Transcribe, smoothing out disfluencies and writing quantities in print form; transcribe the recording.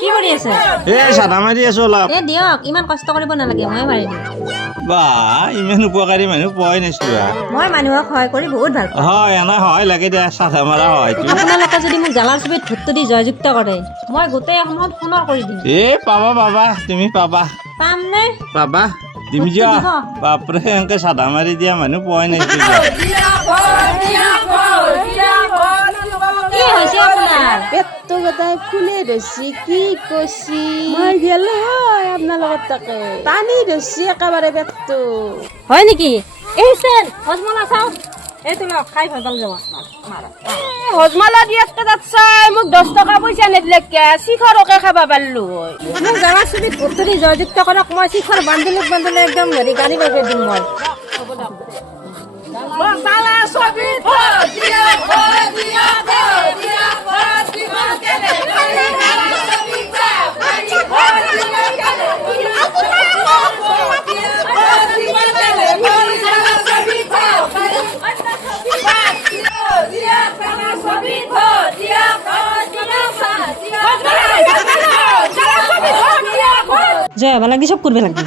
কি কৰি আছে? চাদা মাৰি আছো অলপ। দিয়ক, ইমান কষ্ট কৰিব নালাগে, মই মাৰি দিম। বা ইমান উপকাৰী মানুহ পোৱাই নাছিলো। মই মানুহক সহায় কৰি বহুত ভাল পাওঁ। হয় এনে হয় লাগে দে চাদা মাৰা হয়। আপোনালোকে যদি মোক জালাৰ ছবিত ভোটটো দি জয়যুক্ত কৰে, মই গোটেই অসমত সোণৰ কৰি দিম। পাবা তুমি পাবা। পাম নে? পাবা দিম যা। বাপৰে এনেকে চাদা মাৰি দিয়া মানুহ পোৱাই নাছিলো। কি হৈছে আপোনাৰ? পেটটো গোটাই ফুলে ধৰছি, কি কৈছি মই গেলো হয় আপোনাৰ লগত তাকে টানি ধৰছি একেবাৰে পেটটো। হয় নেকি? এই চেন হজমলা চাও। এই তুমি খাই ভাল পাল যাবা। হজমালা দিয়াত তাত চাই মোক 10 টকা পইচা নিদিলে কে শিখৰকে খাবা পারলো হয়। মোক জালাৰ ছবিত ভোটটো দি জয়যুক্ত কৰক, মই শিখৰ বান্ধিলে একদম হেৰি গাড়ী বাজে দিম মই। জয় বালাগি সব করবে লাগবে।